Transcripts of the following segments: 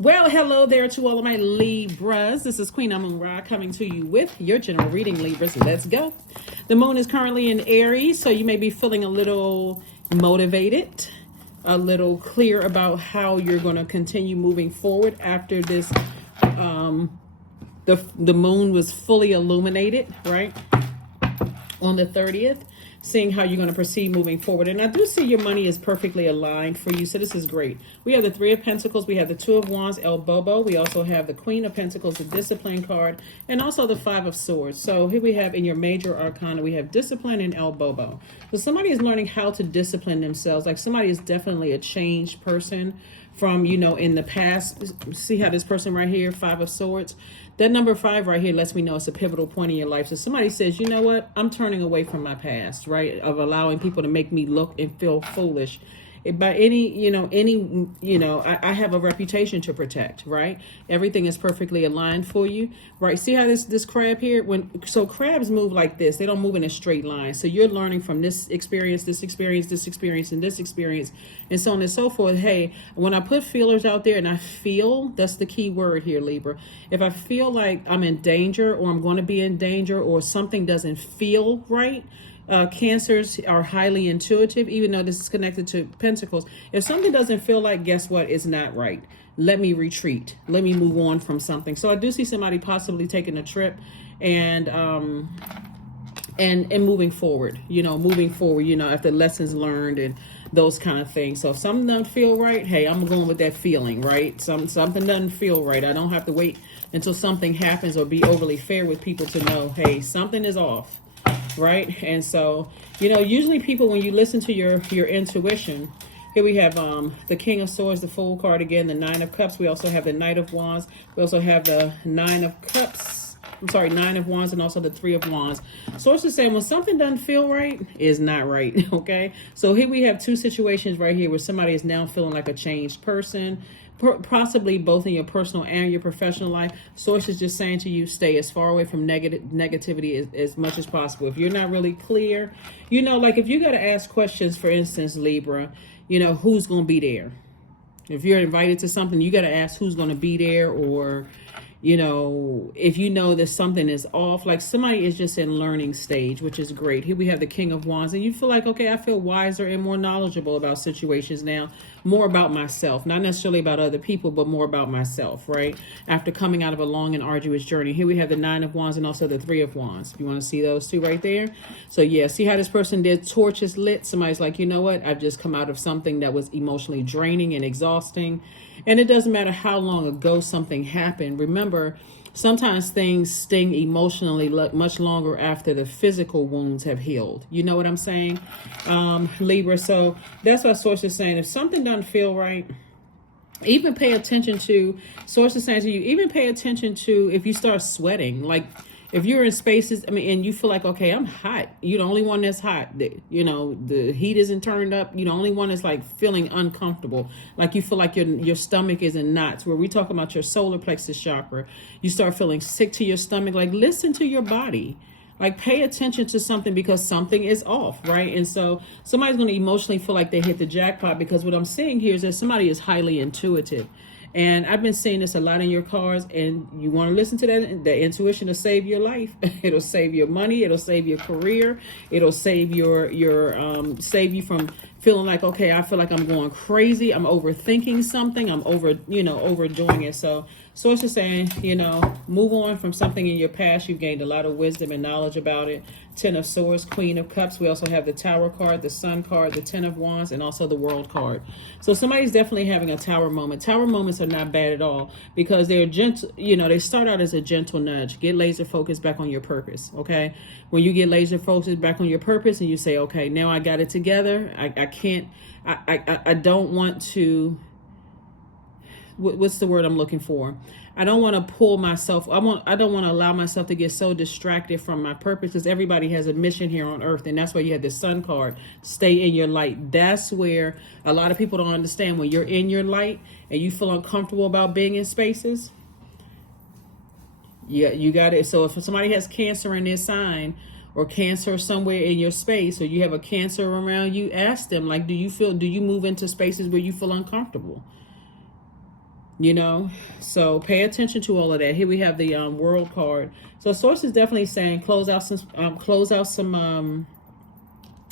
Well, hello there to all of my Libras. This is Queen Amun Ra coming to you with your general reading, Libras. Let's go. The moon is currently in Aries, so you may be feeling a little motivated, a little clear about how you're going to continue moving forward after this. The moon was fully illuminated, right, on the 30th. Seeing how you're going to proceed moving forward. And I do see your money is perfectly aligned for you. So this is great. We have the Three of Pentacles. We have the Two of Wands, El Bobo. We also have the Queen of Pentacles, the Discipline card, and also the Five of Swords. So here we have in your major arcana, we have Discipline and El Bobo. So somebody is learning how to discipline themselves. Like somebody is definitely a changed person from, you know, in the past. See how this person right here, Five of Swords, that number 5 right here lets me know it's a pivotal point in your life. So somebody says, you know what, I'm turning away from my past, right, of allowing people to make me look and feel foolish. By I have a reputation to protect, right? Everything is perfectly aligned for you, right? See how this crab here, so crabs move like this. They don't move in a straight line. So you're learning from this experience, and this experience, and so on and so forth. Hey, when I put feelers out there and I feel, that's the key word here, Libra. If I feel like I'm in danger or I'm going to be in danger or something doesn't feel right, Cancers are highly intuitive, even though this is connected to Pentacles. If something doesn't feel like, guess what? It's not right. Let me retreat. Let me move on from something. So I do see somebody possibly taking a trip and moving forward, after lessons learned and those kind of things. So if something doesn't feel right, hey, I'm going with that feeling, right? Something doesn't feel right. I don't have to wait until something happens or be overly fair with people to know, hey, something is off. Right. And so, usually people, when you listen to your intuition, here we have the King of Swords, the Fool card again, the Nine of Cups. We also have the Knight of Wands. We also have the Nine of Wands, and also the Three of Wands. Sources saying when something doesn't feel right, is not right. Okay. So here we have two situations right here where somebody is now feeling like a changed person. Possibly both in your personal and your professional life. Sources just saying to you, stay as far away from negativity as much as possible. If you're not really clear, like if you got to ask questions, for instance, Libra, who's going to be there? If you're invited to something, you got to ask who's going to be there, or if you know that something is off, like somebody is just in learning stage, which is great. Here we have the King of Wands, and you feel like, okay, I feel wiser and more knowledgeable about situations now, more about myself, not necessarily about other people, but more about myself, right? After coming out of a long and arduous journey. Here we have the Nine of Wands and also the Three of Wands. If you want to see those two right there. So yeah, see how this person did torches lit. Somebody's like, you know what? I've just come out of something that was emotionally draining and exhausting. And it doesn't matter how long ago something happened. Remember, sometimes things sting emotionally much longer after the physical wounds have healed. You know what I'm saying, Libra? So that's what Source is saying. If something doesn't feel right, even pay attention to, Source is saying to you, even pay attention to if you start sweating. Like if you're in spaces, and you feel like, okay, I'm hot. You're the only one that's hot. The heat isn't turned up. You're the only one that's like feeling uncomfortable. Like you feel like your stomach is in knots. Where we talk about your solar plexus chakra, you start feeling sick to your stomach. Like listen to your body. Like pay attention to something because something is off, right? And so somebody's going to emotionally feel like they hit the jackpot, because what I'm seeing here is that somebody is highly intuitive. And I've been seeing this a lot in your cards, and you want to listen to that. The intuition will save your life. It'll save your money. It'll save your career. It'll save save you from feeling like, okay, I feel like I'm going crazy. I'm overthinking something. I'm overdoing it. So Source is saying, move on from something in your past. You've gained a lot of wisdom and knowledge about it. Ten of Swords, Queen of Cups. We also have the Tower card, the Sun card, the Ten of Wands, and also the World card. So somebody's definitely having a Tower moment. Tower moments are not bad at all, because they're gentle. They start out as a gentle nudge. Get laser focused back on your purpose. Okay. When you get laser focused back on your purpose and you say, okay, now I got it together. I don't want to, what's the word I'm looking for? I don't want to pull myself. I don't want to allow myself to get so distracted from my purpose, because everybody has a mission here on earth. And that's why you have the Sun card. Stay in your light. That's where a lot of people don't understand. When you're in your light and you feel uncomfortable about being in spaces, yeah, you got it. So if somebody has Cancer in their sign, or Cancer somewhere in your space, or you have a Cancer around you, ask them, like, do you move into spaces where you feel uncomfortable? you know. So pay attention to all of that. Here we have the World card. So Source is definitely saying close out some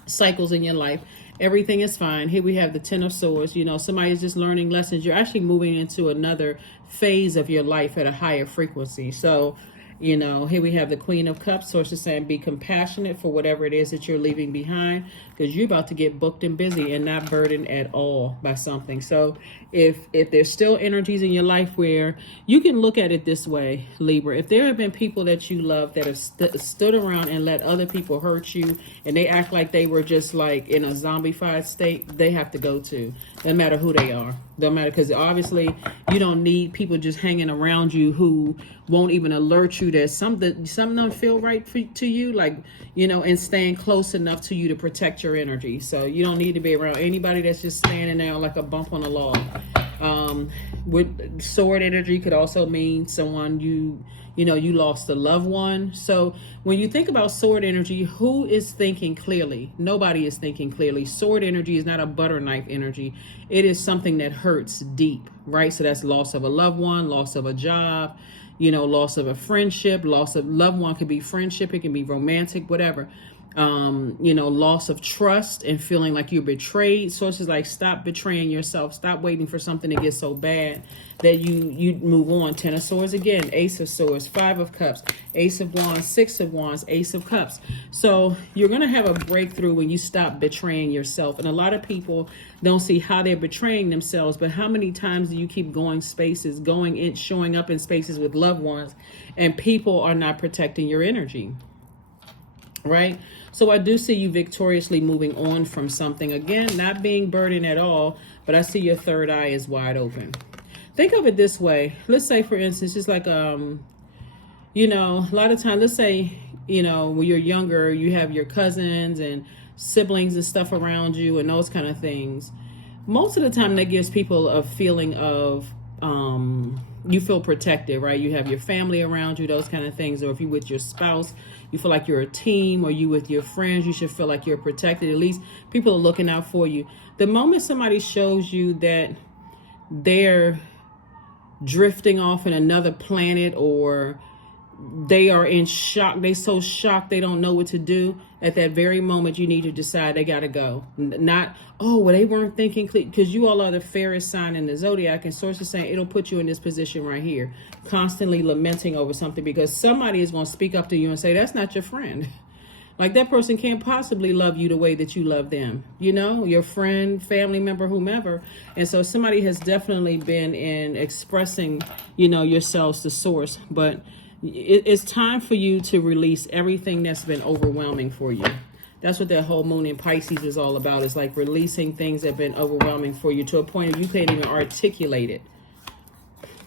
cycles in your life. Everything is fine. Here we have the Ten of Swords. You know, somebody is just learning lessons. You're actually moving into another phase of your life at a higher frequency. So, you know, here we have the Queen of Cups. Source is saying be compassionate for whatever it is that you're leaving behind, because you're about to get booked and busy and not burdened at all by something. So if there's still energies in your life where you can look at it this way, Libra, if there have been people that you love that have stood around and let other people hurt you, and they act like they were just like in a zombified state, they have to go to. No matter who they are. Don't matter, because obviously you don't need people just hanging around you who won't even alert you that something don't feel right to you, like, you know, and staying close enough to you to protect your energy. So you don't need to be around anybody that's just standing there like a bump on a log. With sword energy could also mean someone you lost a loved one. So when you think about sword energy, who is thinking clearly? Nobody is thinking clearly. Sword energy is not a butter knife energy. It is something that hurts deep, right? So that's loss of a loved one, loss of a job, you know, loss of a friendship, loss of loved one. Could be friendship, it can be romantic, whatever. You know, loss of trust and feeling like you're betrayed. Sources like stop betraying yourself. Stop waiting for something to get so bad that you move on. Ten of Swords again, Ace of Swords, Five of Cups, Ace of Wands, Six of Wands, Ace of Cups. So you're going to have a breakthrough when you stop betraying yourself. And a lot of people don't see how they're betraying themselves, but how many times do you keep going spaces, showing up in spaces with loved ones, and people are not protecting your energy, right? So I do see you victoriously moving on from something. Again, not being burdened at all, but I see your third eye is wide open. Think of it this way. Let's say, for instance, it's like, you know, a lot of times, let's say, you know, when you're younger, you have your cousins and siblings and stuff around you and those kind of things. Most of the time that gives people a feeling of, you feel protected, right? You have your family around you, those kind of things. Or if you're with your spouse, you feel like you're a team, or you with your friends, you should feel like you're protected. At least people are looking out for you. The moment somebody shows you that they're drifting off in another planet, or they are in shock, they so shocked they don't know what to do, at that very moment you need to decide they got to go. Not, oh, well, they weren't thinking clear, because you all are the fairest sign in the Zodiac, and sources saying it'll put you in this position right here, constantly lamenting over something, because somebody is going to speak up to you and say that's not your friend. Like, that person can't possibly love you the way that you love them, you know, your friend, family member, whomever. And so somebody has definitely been in expressing, you know, yourselves to source, but it's time for you to release everything that's been overwhelming for you. That's what that whole moon in Pisces is all about. It's like releasing things that have been overwhelming for you to a point where you can't even articulate it.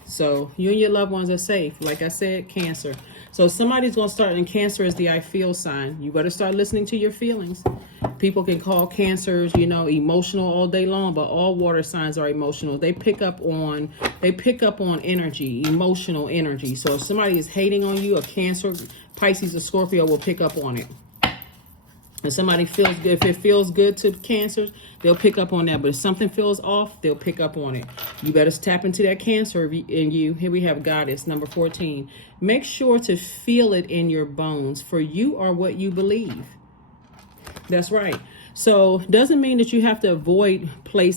So you and your loved ones are safe. Like I said, Cancer. So somebody's going to start, and Cancer is the I feel sign. You better start listening to your feelings. People can call Cancers, you know, emotional all day long, but all water signs are emotional. They pick up on energy, emotional energy. So if somebody is hating on you, a Cancer, Pisces, or Scorpio will pick up on it. If somebody feels good, if it feels good to Cancers, they'll pick up on that. But if something feels off, they'll pick up on it. You better tap into that Cancer in you. Here we have Goddess, number 14. Make sure to feel it in your bones, for you are what you believe. That's right. So doesn't mean that you have to avoid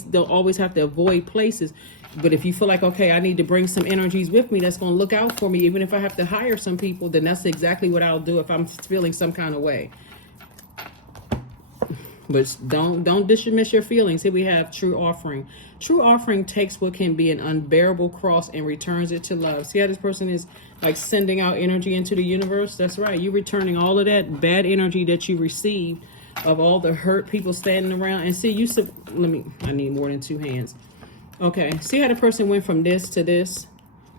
don't always have to avoid places. But if you feel like, okay, I need to bring some energies with me that's going to look out for me, even if I have to hire some people, then that's exactly what I'll do if I'm feeling some kind of way. But don't dismiss your feelings. Here we have True Offering. True Offering takes what can be an unbearable cross and returns it to love. See how this person is like sending out energy into the universe? That's right. You're returning all of that bad energy that you received, of all the hurt people standing around. And see, I need more than two hands. Okay. See how the person went from this to this?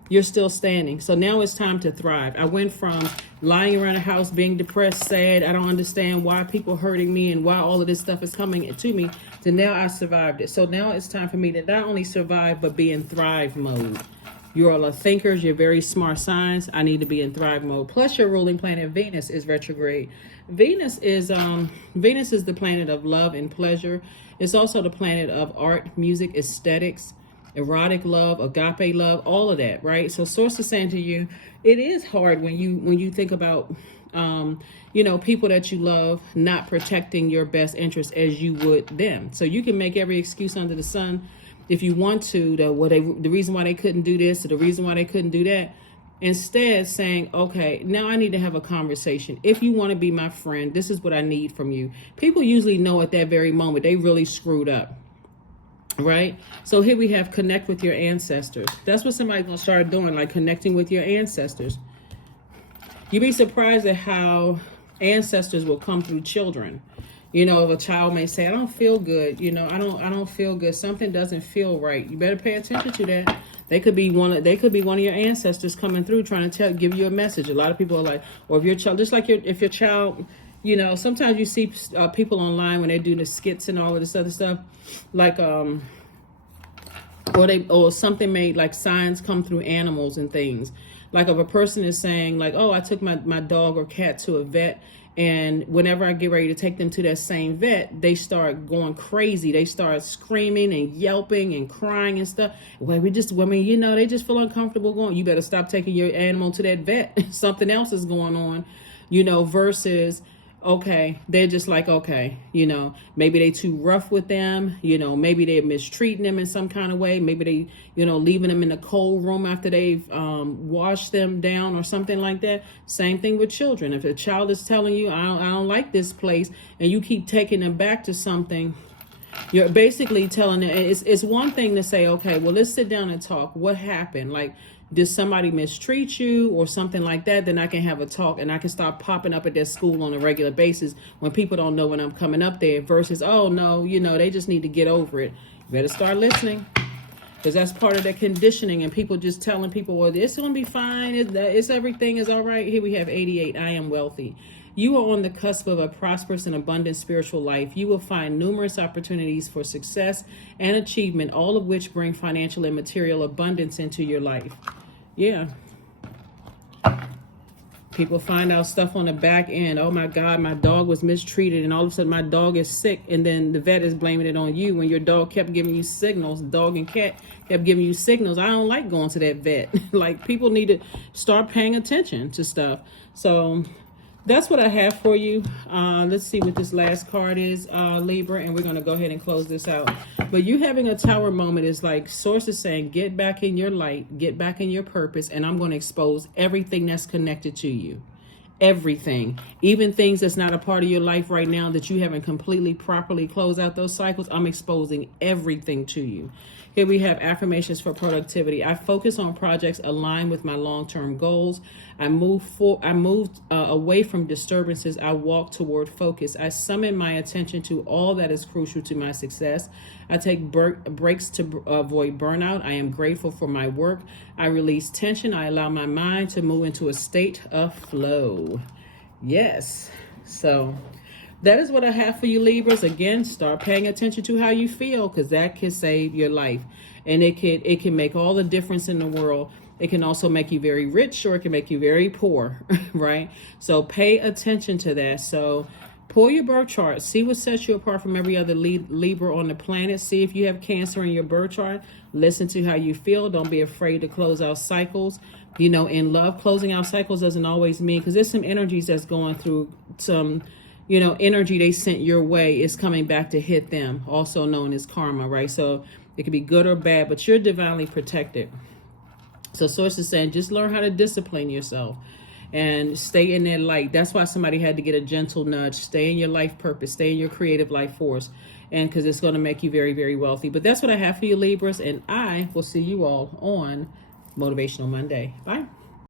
You're still standing. So now it's time to thrive. I went from lying around the house, being depressed, sad, I don't understand why people hurting me and why all of this stuff is coming to me, to now I survived it. So now it's time for me to not only survive, but be in thrive mode. You all are thinkers. You're very smart signs. I need to be in thrive mode. Plus your ruling planet Venus is retrograde. Venus is the planet of love and pleasure. It's also the planet of art, music, aesthetics. erotic love, agape love, all of that, right? So source is saying to you, it is hard when you think about people that you love not protecting your best interest as you would them. So you can make every excuse under the sun if you want to, the reason why they couldn't do this or the reason why they couldn't do that. Instead saying, okay, now I need to have a conversation. If you want to be my friend, this is what I need from you. People usually know at that very moment they really screwed up, right? So here we have connect with your ancestors. That's what somebody's going to start doing, like connecting with your ancestors. You'd be surprised at how ancestors will come through children. If a child may say, I don't feel good, I don't feel good. Something doesn't feel right. You better pay attention to that. They could be one of your ancestors coming through trying to give you a message. A lot of people are like, or if your child, just like if your child, sometimes you see people online when they do the skits and all of this other stuff, like or something made like signs come through animals and things. Like if a person is saying like, oh, I took my dog or cat to a vet, and whenever I get ready to take them to that same vet, they start going crazy. They start screaming and yelping and crying and stuff. Well, they just feel uncomfortable going. You better stop taking your animal to that vet. Something else is going on, versus, okay, they're just like, okay, maybe they too rough with them. Maybe they're mistreating them in some kind of way. Maybe they, leaving them in a cold room after they've washed them down or something like that. Same thing with children. If a child is telling you, I don't like this place, and you keep taking them back to something, you're basically telling them, it's one thing to say, okay, well, let's sit down and talk. What happened? Like, did somebody mistreat you or something like that? Then I can have a talk and I can start popping up at their school on a regular basis when people don't know when I'm coming up there, versus, oh no, they just need to get over it. You better start listening, because that's part of their conditioning, and people just telling people, well, it's going to be fine. It's everything is all right. Here we have 88. I am wealthy. You are on the cusp of a prosperous and abundant spiritual life. You will find numerous opportunities for success and achievement, all of which bring financial and material abundance into your life. Yeah. People find out stuff on the back end. Oh my God, my dog was mistreated, and all of a sudden my dog is sick, and then the vet is blaming it on you when your dog kept giving you signals. Dog and cat kept giving you signals. I don't like going to that vet. Like, people need to start paying attention to stuff. So that's what I have for you. Let's see what this last card is, Libra, and we're going to go ahead and close this out. But you having a tower moment is like source is saying, get back in your light, get back in your purpose, and I'm going to expose everything that's connected to you. Everything, even things that's not a part of your life right now that you haven't completely properly closed out those cycles. I'm exposing everything to you. Here we have affirmations for productivity. I focus on projects aligned with my long-term goals. I move away from disturbances. I walk toward focus. I summon my attention to all that is crucial to my success. I take breaks to avoid burnout. I am grateful for my work. I release tension. I allow my mind to move into a state of flow. Yes. So that is what I have for you, Libras. Again, start paying attention to how you feel, because that can save your life. And it can make all the difference in the world. It can also make you very rich, or it can make you very poor, right? So pay attention to that. So pull your birth chart. See what sets you apart from every other Libra on the planet. See if you have Cancer in your birth chart. Listen to how you feel. Don't be afraid to close out cycles. In love, closing out cycles doesn't always mean, because there's some energies that's going through some energy they sent your way is coming back to hit them, also known as karma, right? So it could be good or bad, but you're divinely protected. So source is saying, just learn how to discipline yourself and stay in that light. That's why somebody had to get a gentle nudge. Stay in your life purpose, stay in your creative life force, and because it's going to make you very, very wealthy. But that's what I have for you, Libras, and I will see you all on Motivational Monday. Bye.